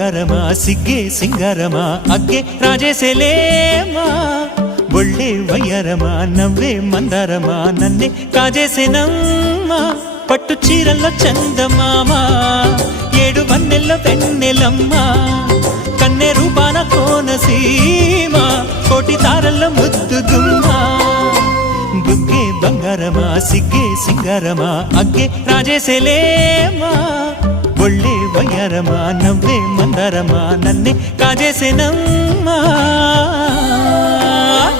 బంగారమా సిగ్గే సింగారమా అగ్గే రాజేసేలేమా ఒళ్ళే వయ్యారమా నవ్వే మందారమా నన్నే కాజేసేనమ్మా పట్టు చీరల్లో చందమామా ఏడు వన్నెల్లో వెన్నెలమ్మా కన్నె రూపాన కోనసీమ కోటి తారల్లో ముద్దుగుమ్మా బుగ్గే బంగారమా సిగ్గే సింగారమా అగ్గే రాజేసేలేమా ఒళ్ళే వయ్యారమా నవ్వే మందారమా నన్నే కాజేసేనమ్మా